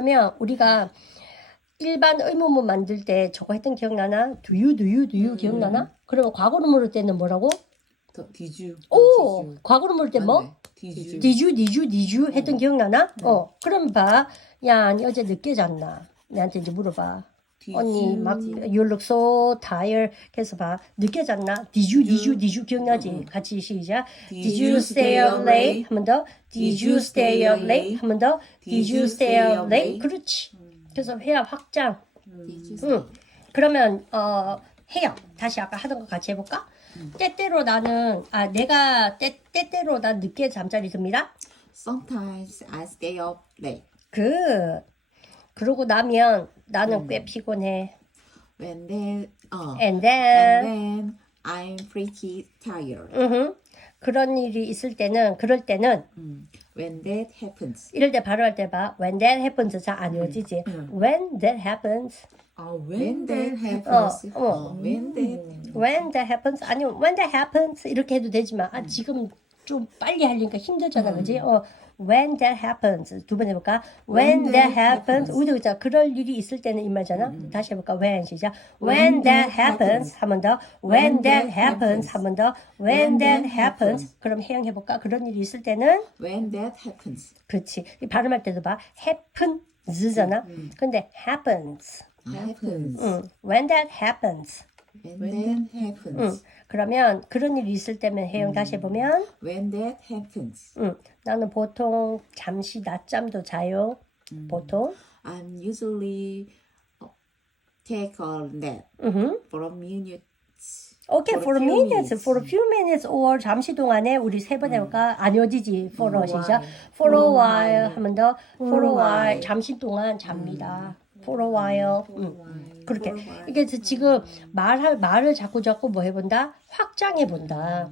그러면 우리가 일반 의문문 만들 때 저거 했던 기억나나? Do you, do you 기억나나? 그러면 과거로 물을 때는 뭐라고? 더 디주. 오! 과거로 물을 때 뭐? 디주. Did you 했던 기억나나? 어. 그럼 봐. 야, 니 어제 늦게 잤나? 내한테 이제 물어봐. 언니 막 you look so tired 해서 봐 늦게 잤나? Did you, did you, did you 기억나지? 같이 시작. Did you stay up late? 한 번 더. Did you stay up late? 한 번 더. Did you stay up late? 그렇지. 그래서 회화 확장. 응. 그러면 어 해요. 다시 아까 하던 거 같이 해볼까? 때때로 나는 아 내가 때 때때로 난 늦게 잠자리 듭니다. Sometimes I stay up late 그 그러고 나면 나는 꽤 피곤해. when then 어 And and then then I'm pretty tired. 음흠. 그런 일이 있을 때는 그럴 때는 음. When that happens. 이럴 때 바로 할 때 봐. When that happens 잘안 이어지지. When that happens. 아, When that happens. 어, 어. 어, when that When that happens. 아니면 when that happens 이렇게 해도 되지만 아 지금 좀 빨리 하려니까 힘들잖아, 그지? 어. When that happens 두 번 해볼까? When, When that happens. 우리도 자 그럴 일이 있을 때는 이 말잖아. 다시 해볼까? When 시작. When, that happens 한 번 더. When that happens 한 번 더. When that happens 그럼 해영 해볼까? 그런 일이 있을 때는 when that happens. 그렇지. 이 발음할 때도 봐. happens잖아. 근데 happens. happens. 응. When that happens. When that happens. 그러면 그런 일이 있을 때면 해영 다시 해보면 When that happens. 응. 나는 보통 잠시 낮잠도 자요. 보통. I'm usually uh, take a nap 음. for a minute. Okay, for For a few minute, minutes. for a few minutes, or 잠시 동안에 우리 세 번 해볼까? 안 이어지지. For a 시작. For a while. 하면 더. For a while. 잠시 동안 잡니다. For a while. 음. while. 그렇게. For a while. 이게 지금 말할 말을 자꾸 자꾸 뭐 해본다? 확장해 본다.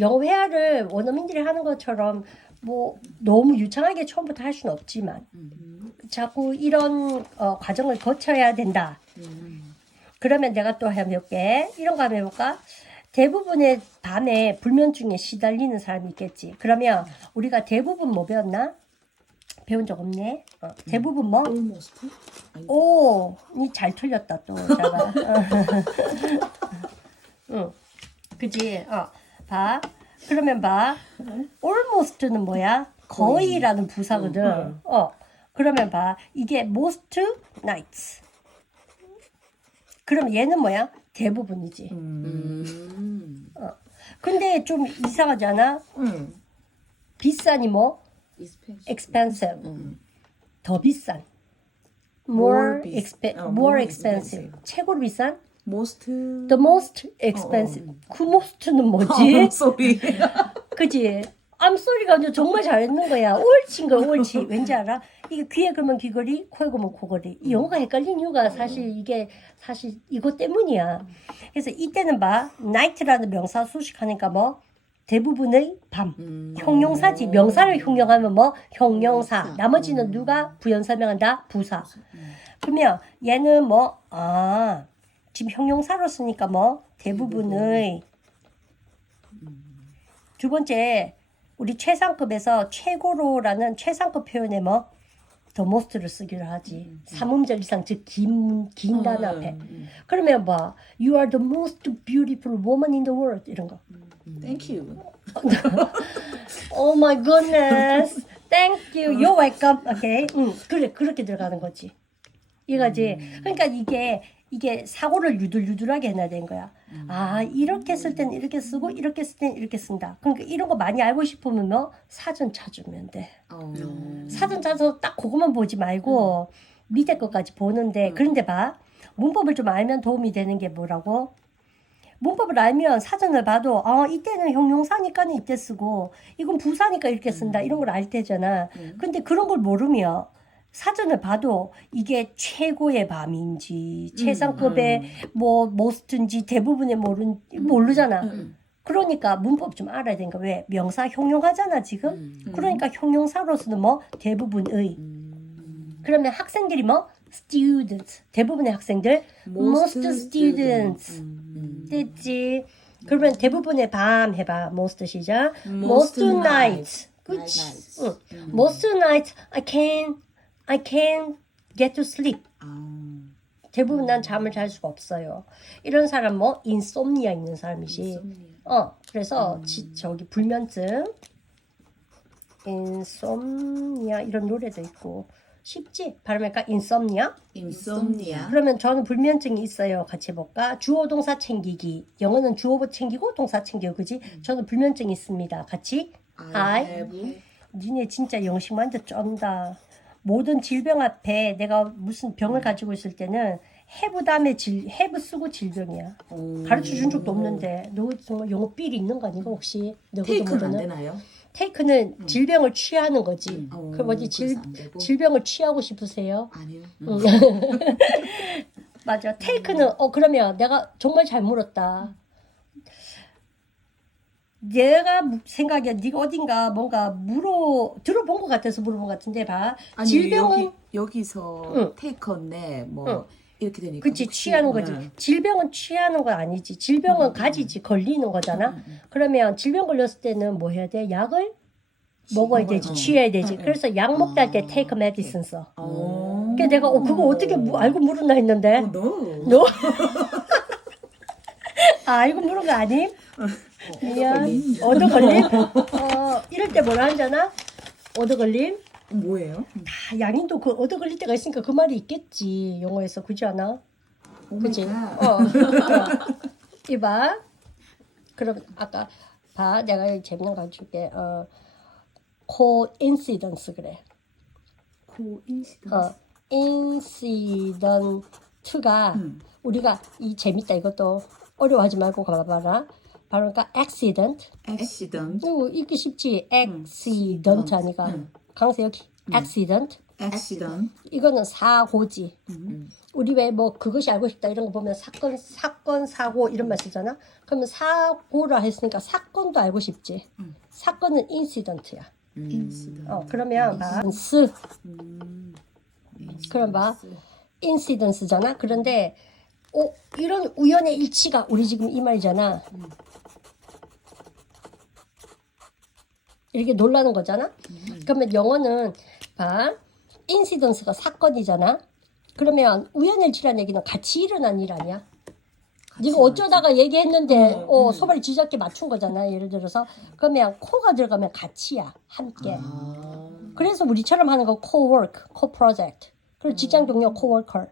영어 회화를 원어민들이 하는 것처럼 뭐 너무 유창하게 처음부터 할 수는 없지만 자꾸 이런 어, 과정을 거쳐야 된다. 그러면 내가 또 해볼게. 이런 거 한번 해볼까? 대부분의 밤에 불면증에 시달리는 사람이 있겠지. 그러면 우리가 대부분 뭐 배웠나? 배운 적 없네. 어, 대부분 뭐? Almost. 오, 니잘 틀렸다 또. 자가. 응, 그지. 어, 봐. 그러면 봐. almost는 뭐야? 거의라는 부사거든. 어, 그러면 봐. 이게 most nights. 그럼 얘는 뭐야? 대부분이지. 음. 근데 좀 이상하잖아. 음. 비싸니 뭐? Expensive. expensive. 더 비싼. more More expe- 어, more more expensive. 최고로 비싼? Most. the most expensive. 그 most는 뭐지? 어, sorry. 그지? 암소리가 이제 정말 잘했는 거야. 옳친 거야, 옳지. 왠지 알아? 이게 귀에 그러면 귀걸이, 코에 그러면 코걸이. 이 영어가 헷갈린 이유가 사실 이게 사실 이것 때문이야. 그래서 이때는 봐. night라는 명사 수식하니까 뭐 대부분의 밤. 형용사지. 명사를 형용하면 뭐 형용사. 나머지는 누가 부연 설명한다? 부사. 그러면 얘는 뭐 아, 지금 형용사로 쓰니까 뭐 대부분의 두 번째 우리 최상급에서 최고로라는 최상급 표현에 뭐 the most를 쓰기로 하지. 삼음절 이상 즉긴 긴 단어 앞에. 그러면 뭐 you are the most beautiful woman in the world 이런 거. Thank you. Oh my goodness. Thank you. You're welcome. 오케이. 응. 그래 그렇게 들어가는 거지. 이거지. 그러니까 이게 이게 사고를 유들유들하게 해놔야 되는 거야. 아 이렇게 쓸 때는 이렇게 쓰고 이렇게 쓸 때는 이렇게 쓴다. 그러니까 이런 거 많이 알고 싶으면 뭐 사전 찾으면 돼. 어. 사전 찾아서 딱 그것만 보지 말고 밑에 것까지 보는데 그런데 봐 문법을 좀 알면 도움이 되는 게 뭐라고? 문법을 알면 사전을 봐도 아 이때는 형용사니까는 이때 쓰고 이건 부사니까 이렇게 쓴다 이런 걸알 때잖아. 근데 그런 걸 모르면 사전을 봐도 이게 최고의 밤인지 최상급의 뭐 모스트인지 대부분의 모르 모르잖아. 그러니까 문법 좀 알아야 되니까 왜 명사 형용하잖아 지금. 그러니까 형용사로서는 뭐 대부분의. 그러면 학생들이 뭐 students 대부분의 학생들 most, students 됐지. 그러면 대부분의 밤 해봐. most 시작. most, Most nights. 그치. 응. most nights I can I can't get to sleep. 아, 대부분 난 잠을 잘 수가 없어요. 이런 사람 뭐 인솜니아 있는 사람이지. insomnia. 어, 그래서 지, 저기 불면증, 인솜니아 이런 노래도 있고 쉽지? 발음할까? 인솜니아? insomnia. 그러면 저는 불면증이 있어요. 같이 해볼까? 주어 동사 챙기기. 영어는 주어부 챙기고 동사 챙겨, 그지? 저는 불면증이 있습니다. 같이. I have 니네 진짜 영식 완전 쩐다. 모든 질병 앞에 내가 무슨 병을 가지고 있을 때는 해부 다음에 질, 해부 쓰고 질병이야. 오. 가르쳐 준 적도 없는데 너 정말 영어 삘이 있는 거 아닌가 혹시? 너도 테이크는 안? 되나요? 테이크는 질병을 취하는 거지. 어, 그 뭐지 질? 질병을 취하고 싶으세요? 아니요. 응. 맞아. 테이크는 어 그러면 내가 정말 잘 물었다. 내가 무- 생각에 네가 어딘가 뭔가 물어 들어본 것 같아서 물어본 것 같은데 봐. 아니 질병은 여기 여기서 응. 테이크인데 뭐 응. 이렇게 되니까 그치 취하는 거지. 응. 질병은 취하는 건 아니지. 질병은 가지지 걸리는 거잖아. 응, 응. 그러면 질병 걸렸을 때는 뭐 해야 돼? 약을 먹어야 먹어야- 되지. 어. 취해야 되지. 응, 응. 그래서 약 먹다 할때 아, take medicine 써. 어. 그러니까 내가 어 그거 어떻게 무- 알고 물었나 했는데. 어, no. 너? 아, 알고 물은 거 아님? 미안. 얻어 걸림? 어, 이럴 때 뭐라 하잖아? 얻어 걸림? 뭐예요? 아, 양인도 그 얻어 걸릴 때가 있으니까 그 말이 있겠지. 영어에서. 그지 않아? 그지? 어. 어. 이봐. 그럼 아까 봐. 내가 재밌는 거 가져올게. 어, coincidence 그래. 코인시던스. 어, incident가 음. 우리가 이 재밌다 이것도 어려워하지 말고 가봐라. 바로 그러니까 accident. accident. 이거 읽기 쉽지. accident 하니까. 음. 강세 여기. accident. accident. 이거는 사고지. 음. 우리 왜 뭐 그것이 알고 싶다 이런 거 보면 사건 사건 사고 이런 말 쓰잖아. 그러면 사고라 했으니까 사건도 알고 싶지. 음. 사건은 incident야. incident. 어 그러면 봐. 스 음. 그럼 봐. 인시던스잖아. 그런데 어, 이런 우연의 일치가 우리 지금 이 말이잖아. 이렇게 놀라는 거잖아. 그러면 영어는 봐. 인시던스가 사건이잖아. 그러면 우연의 일치라는 얘기는 같이 일어난 일 아니야? 네가 어쩌다가 얘기했는데 어, 어, 음. 소발이 쥐잡게 맞춘 거잖아. 예를 들어서 그러면 코가 들어가면 같이야. 함께. 아. 그래서 우리처럼 하는 거 co-work, co-project. 그리고 직장 동료 co-worker.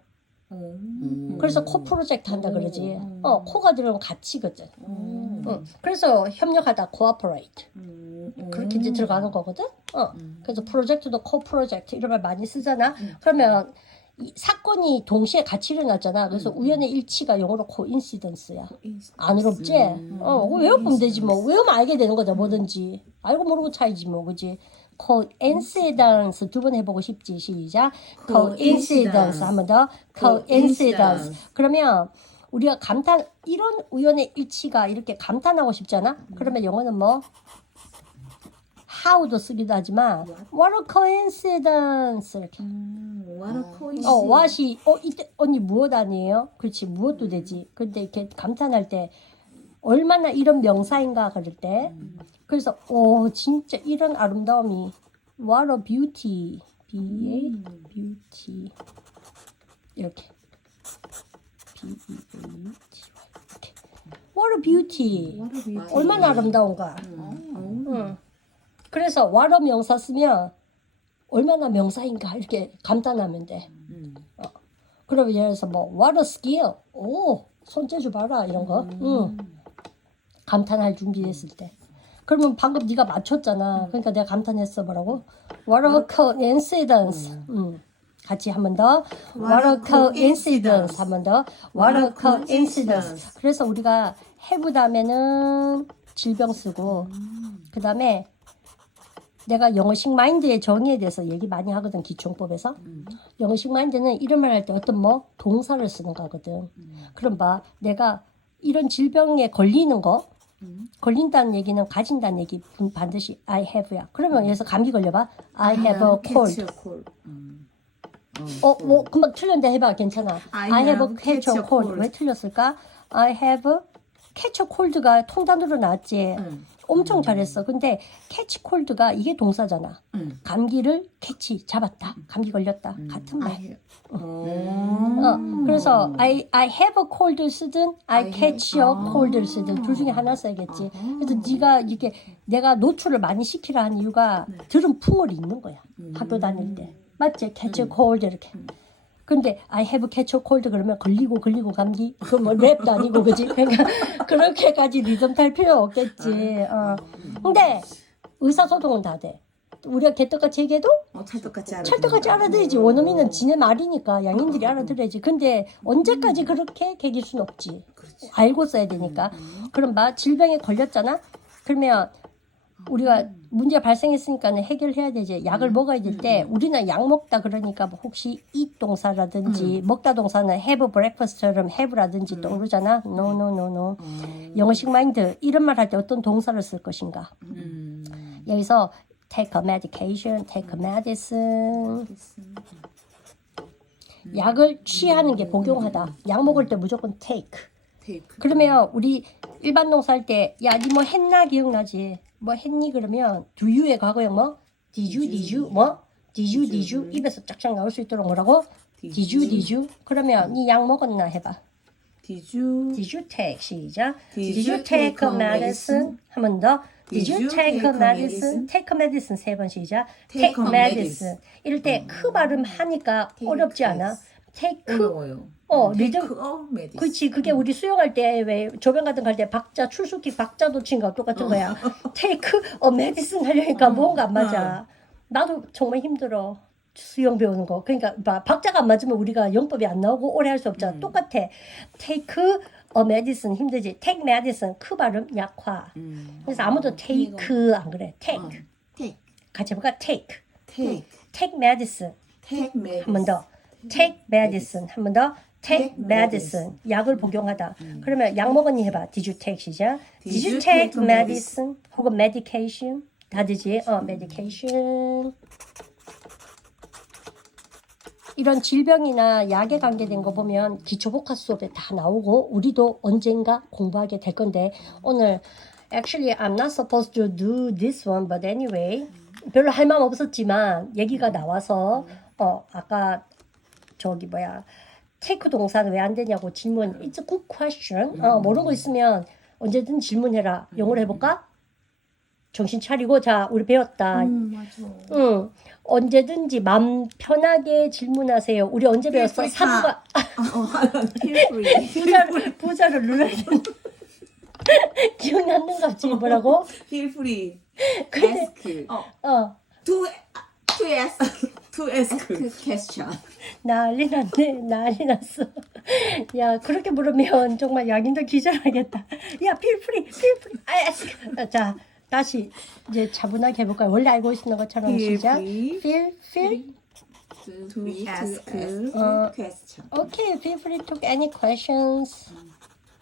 음. 그래서 co-project 한다 그러지. 음. 어, 코가 들어가면 같이거든. 음. 응. 그래서 협력하다 cooperate. 음. 그렇게 이제 들어가는 거거든. 어. 음. 그래서 프로젝트도 co-project 이런 말 많이 쓰잖아. 그러면 이 사건이 동시에 같이 일어났잖아. 그래서 우연의 일치가 영어로 coincidence야. 안 어렵지? 음. 어, 그거 외워보면 되지 뭐. 외우면 알게 되는 거다, 뭐든지. 알고 모르고 차이지 뭐, 그지? coincidence 두 번 해보고 싶지, 시작. coincidence 한번 더. coincidence. 그러면 우리가 감탄, 이런 우연의 일치가 이렇게 감탄하고 싶잖아? 그러면 영어는 뭐? How도 쓰기도 하지만 what a coincidence 이렇게 음. what a coincidence. 어, what이 어 이때 언니 무엇 아니에요? 그렇지 무엇도 되지. 근데 이렇게 감탄할 때 얼마나 이런 명사인가 그럴 때 그래서 오 진짜 이런 아름다움이 what a beauty b a beauty 이렇게 b e a u t y 이렇게 what a beauty What a beauty. 얼마나 아름다운가. 음. 응. 그래서 a 명사 쓰면 얼마나 명사인가 이렇게 감탄하면 돼. 음. 그러면 예를 들어서 뭐 what a skill. 오 손재주 봐라 이런 거. 응. 감탄할 준비했을 때. 그러면 방금 네가 맞췄잖아. 그러니까 내가 감탄했어 뭐라고? What a coincidence. 응. 같이 한 번 더. What a coincidence. 한 번 더. What a coincidence. 그래서 우리가 have 다음에는 질병 쓰고 그 다음에 내가 영어식 마인드의 정의에 대해서 얘기 많이 하거든 기총법에서. 영어식 마인드는 이런 말할때 어떤 뭐 동사를 쓰는 거거든. 그럼 봐 내가 이런 질병에 걸리는 거 걸린다는 얘기는 가진다는 얘기 반드시 I have야. 그러면 여기서 감기 걸려봐. I have a cold. catch a cold. 음. 어, 뭐 금방 틀렸는데 해봐. 괜찮아. I I have a catch a cold. 왜 틀렸을까? I have 캐쳐 콜드가 통단으로 나왔지. 응. 엄청 잘했어. 근데 캐치 콜드가 이게 동사잖아. 응. 감기를 캐치 잡았다. 감기 걸렸다. 같은 말. I- 어, 음. 그래서 I I have a cold를 쓰든 I I catch have- a cold를 쓰든 둘 중에 하나 써야겠지. 그래서 네가 이게 내가 노출을 많이 시키라 한 이유가 들은 풍월이 있는 거야. 학교 다닐 때. 맞지? catch a cold 이렇게. 근데 I have catch a cold 그러면 걸리고 걸리고 감기 그뭐 랩도 아니고 그지? 그러니까 그렇게까지 리듬 탈 필요 없겠지. 어. 근데 의사소통은 다 돼. 우리가 개떡같이 얘기해도 어, 찰떡같이 알아. 찰떡같이 알아들이지. 원어민은 지네 말이니까 양인들이 알아들어야지. 근데 언제까지 그렇게 개길 순 없지. 그렇지. 알고 써야 되니까. 그럼 막 질병에 걸렸잖아? 그러면 우리가 문제가 발생했으니까 는 해결해야 되지. 약을 먹어야 될 때 우리는 약 먹다 그러니까 뭐 혹시 eat 동사라든지 먹다 동사는 have breakfast처럼 have라든지 떠오르잖아. No, no, no, no. 영어식 마인드 이런 말 할 때 어떤 동사를 쓸 것인가? 음. 여기서 take a medication, take a medicine. 약을 취하는 게 복용하다. 약 먹을 때 무조건 take. 그러면 우리 일반 동사 할 때, 야, 니 뭐 했나 기억나지? 뭐 했니? 그러면 do you의 과거형 뭐? did you, did you? 뭐? did you, did you? 입에서 쫙쫙 나올 수 있도록 뭐라고? did you, did you? 그러면 니약 먹었나 해봐. Did you did you take? 시작. Did you take a medicine? 한 번 더. Did you take a medicine? Take a medicine 세 번 시작. Take medicine. 이럴 때 크 발음 하니까 어렵지 않아? Take 어, 리듬 테이크 어 메디슨. 그렇지 그게 우리 수영할 때 왜 조변 같은 거할때 박자 출수기 박자 놓친 거 똑같은 거야. 테이크 어 메디슨 하려니까 뭔가 안 맞아. 나도 정말 힘들어 수영 배우는 거. 그러니까 막 박자가 안 맞으면 우리가 영법이 안 나오고 오래 할 수 없잖아. 똑같아. 테이크 어 메디슨 힘들지. take medicine 크 발음 약화. 음. 그래서 아무도 take 안 그래. take 어. take, 같이 해볼까? take Take. take medicine Take medicine. 한 번 더. take medicine. 한번 더. Take medicine. 약을 복용하다. 그러면 약 먹었니 해봐. did you take 시작. did, you take medicine? 혹은 medication. 다 되지? 어, medication. 이런 질병이나 약에 관계된 거 보면 기초복합 수업에 다 나오고 우리도 언젠가 공부하게 될 건데 오늘 actually I'm not supposed to do this one but anyway 별로 할 마음 없었지만 얘기가 나와서 어 아까 저기 뭐야 테이크 동사는 왜 안 되냐고 질문 It's a good question 어 모르는 거 있으면 언제든 질문해라 영어로 해볼까? 정신 차리고 자 우리 배웠다 음, 맞아. 응. 언제든지 맘 편하게 질문하세요. 우리 언제 배웠어? free 사부가 Feel free. 부자를 부자를 눌러야 돼. 기억났는가 갑자기 뭐라고? Feel free. 근데 ask. 어, 어 To to ask. To ask. 그 question. 난리 났네 난리 났어. 야 그렇게 물으면 정말 양인도 기절하겠다. 야 필프리 필프리 아스크. 자 다시 이제 차분하게 해볼까요? 원래 알고 있는 것처럼 Feel 시작. free. Feel feel. To ask. 어. question. Okay, feel free to any questions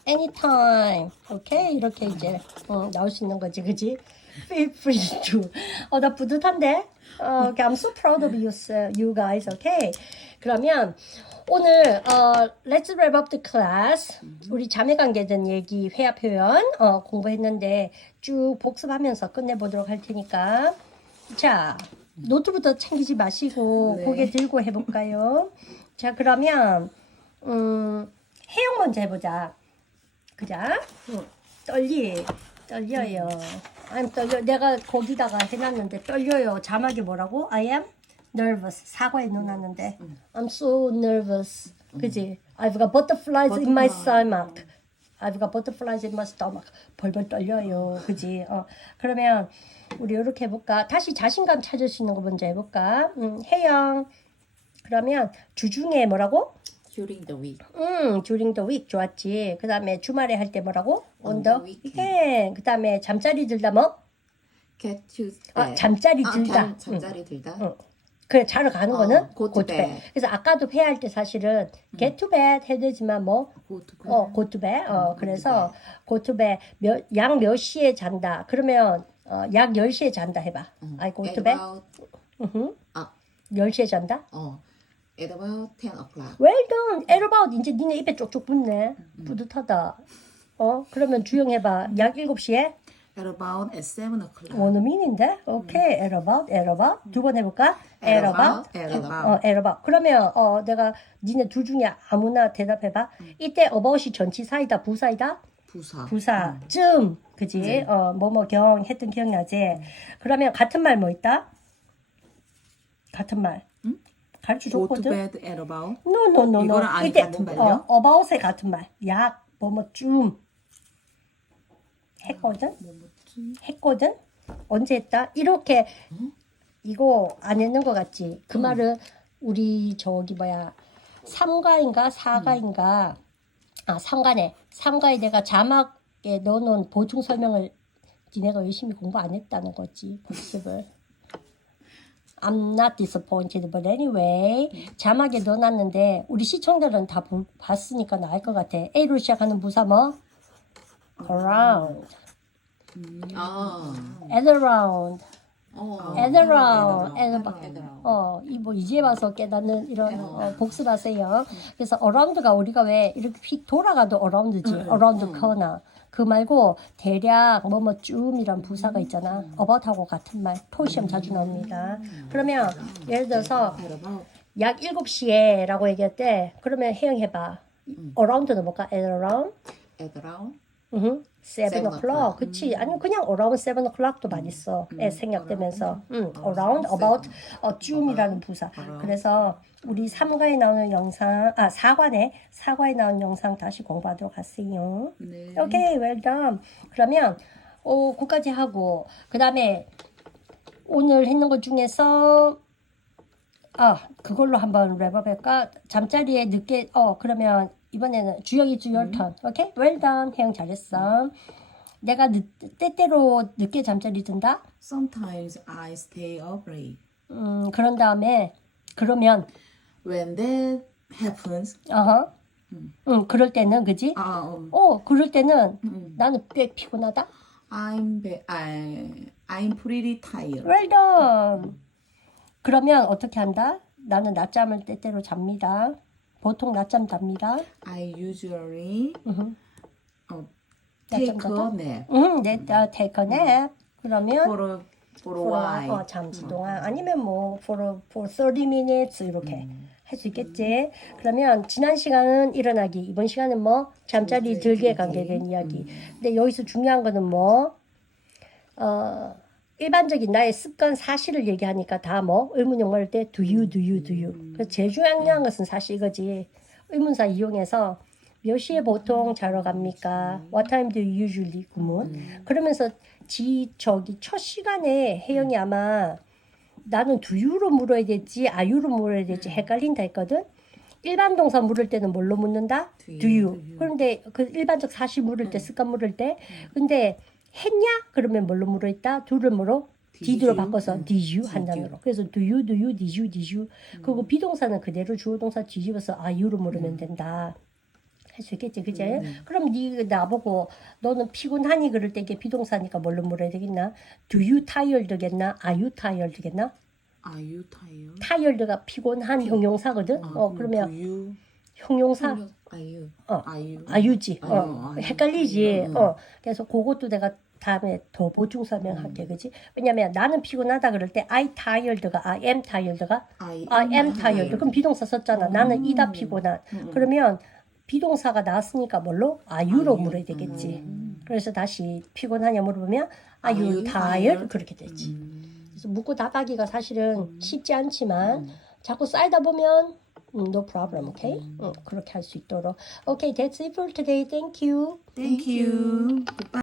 anytime. Okay, 이렇게 이제 어, 나올 수 있는 거지, 그지? Feel free to. 어, 나 뿌듯한데? 어, okay, I'm so proud of you, you guys. Okay. 그러면 오늘 어, Let's wrap up the class. 우리 자매 관계된 얘기, 회화 표현 어, 공부했는데 쭉 복습하면서 끝내보도록 할 테니까. 자, 노트부터 챙기지 마시고 네. 고개 들고 해볼까요? 자, 그러면 음, 해영 먼저 해보자. 그자? 응. 떨리, 떨려요. I'm 떨려. 내가 거기다가 해놨는데 떨려요. 자막이 뭐라고? I am nervous. 사과에 넣어놨는데. I'm so nervous. 그지? I've got butterflies in my stomach. I've got butterflies in my stomach. 벌벌 떨려요. 그지? 어. 그러면 우리 이렇게 해볼까? 다시 자신감 찾을 수 있는 거 먼저 해볼까? 음, 혜영. 그러면 주중에 뭐라고? During the week. 음, during the week 좋았지. 그 다음에 주말에 할 때 뭐라고? on the weekend. 그 다음에 잠자리 들다 뭐? Get to 아, 잠자리 아, 들다. 잠, 응. 잠자리 들다. 응. 그래, 자러 가는 어, 거는 go to bed. 그래서 아까도 회할 때 사실은 get to bed 해야 되지만 뭐? Go to bed. 어, go to bed. 어, 그래서 go to bed. 몇, 약몇 시에 잔다. 그러면 어, 약 10시에 잔다 해봐. I go to bed. 으흠. 아, 10시에 잔다? 어, at about 10 o'clock. Well done. At about 이제 니네 입에 쪽쪽 붙네. 뿌듯하다. 어, 그러면 주영해봐. 약 7시에? At about at 7 o'clock. 원어민인데? 오케이. at about, at about. 두 번 해볼까? at about. At about. 어, at about. 그러면, 어, 내가 니네 둘 중에 아무나 대답해봐. 이때 about이 전치사이다, 부사이다? 부사. 부사. 쯤. 그지? 어, 뭐뭐 경 했던 기억나지? 그러면 같은 말 뭐 있다? 같은 말. 가르쳐 Go to 줬거든? bed at about. No, no, no, no. 이거랑 아예 이때 같은 뭐, 말이요? 어, about의 같은 말. 약, 뭐 뭐 쯤. 했거든? 했거든? 언제 했다? 이렇게 이거 안 했는 것 같지? 그 말은 우리 저기 뭐야 삼가인가 사가인가 아 삼가네 삼가에 내가 자막에 넣어놓은 보충 설명을 니네가 열심히 공부 안 했다는 거지 복습을 I'm not disappointed but anyway 자막에 넣어놨는데 우리 시청자들은 다 보- 봤으니까 알것 같아 A로 시작하는 부사 뭐? around 아. at around 어. at around at around. 어, 이 뭐 이제 와서 깨닫는 이런 어, 복습하세요. 그래서 around가 우리가 왜 이렇게 휙 돌아가도 around지, around corner. 그 말고 대략 뭐뭐 쯤이란 부사가 있잖아. about하고 같은 말. 토시험 자주 나옵니다. 그러면 예를 들어서. 약 7시에 라고 얘기할 때 그러면 혜영 해봐. around는 뭘까? at around? At around. 음, Seven o'clock. 그치. 아니면 그냥 around seven o'clock도 많이 써. 애 생략되면서. 음, around, about, 어, 쯤이라는 부사. 그래서 우리 3과에 나오는 영상, 아, 4과네. 4과에 나오는 영상 다시 공부하도록 하세요. 네. 오케이, well done. 그러면, 어, 그까지 하고, 그 다음에 오늘 했는 것 중에서, 아, 그걸로 한번 랩업할까? 잠자리에 늦게, 어, 그러면 이번에는 주영이 주 your turn. 오케이? well done. 혜영 잘했어. 내가 늦, 때때로 늦게 잠자리 든다? Sometimes I stay up late. 음, 그런 다음에, 그러면, When that happens, 어허. 응, 그럴 때는, 그지? uh, um, 어, 그럴 때는 음. 나는 꽤 피곤하다? I'm be- I I'm pretty tired. well done. 그러면 어떻게 한다? 나는 낮잠을 때때로 잡니다. 보통 낮잠 잡니다. I usually 음, 낮잠 take 자다? a nap 응, 내 아, take a nap. 그러면 for a for a for a- while. 어, 잠시 동안 아니면 뭐 for a, for 30 minutes 이렇게 할 수 있겠지. 그러면 지난 시간은 일어나기, 이번 시간은 뭐 잠자리 들기에 관계된 이야기. 근데 여기서 중요한 거는 뭐 어, 일반적인 나의 습관 사실을 얘기하니까 다 뭐 의문용 할때 do you do you do you. 그래서 제일 중요한 것은 사실 이거지. 의문사 이용해서 몇 시에 보통 자러 갑니까? What time do you usually 구문? 그러면서 지 저기 첫 시간에 혜영이 아마 나는 do you로 물어야 될지 you로 물어야 될지 헷갈린다 했거든. 일반 동사 물을 때는 뭘로 묻는다? You. 그런데 그 일반적 사실 물을 때 습관 물을 때 근데 했냐? 그러면 뭘로 물어 있다? do를 물어 you? 바꿔서 음. did you 한. 단어로. 그래서 do you, do you, did you, did you. 음. 그리고 비동사는 그대로 주어 동사 뒤집어서 are you로 물으면 된다. 할 수 있겠지, 그제? 음. 그럼 네 나보고 너는 피곤하니 그럴 때 이게 비동사니까 뭘로 물어야 되겠나? Do you tired겠나? Are you tired겠나? Are you tired? tired가 피곤한 형용사거든. 아, 어 그러면 do you 형용사 you 어. you 아유지. 아유, 어, 아유. 헷갈리지. 음. 어. 그래서 그것도 내가 다음에 더 보충 설명할게, 그지? 왜냐면 나는 피곤하다 그럴 때 I tired가 I am tired가 I I am tired. 그럼 비동사 썼잖아. 나는 이다 피곤한. 그러면 비동사가 나왔으니까 뭘로? Are you로 물어야 되겠지. 그래서 다시 피곤하냐 물어보면 Are you Are you tired? 그렇게 되지. 그래서 묻고 답하기가 사실은 쉽지 않지만 자꾸 쌓이다 보면 음, no problem, okay? 음, 그렇게 할 수 있도록. Okay, that's it for today. Thank you. Thank you. Goodbye.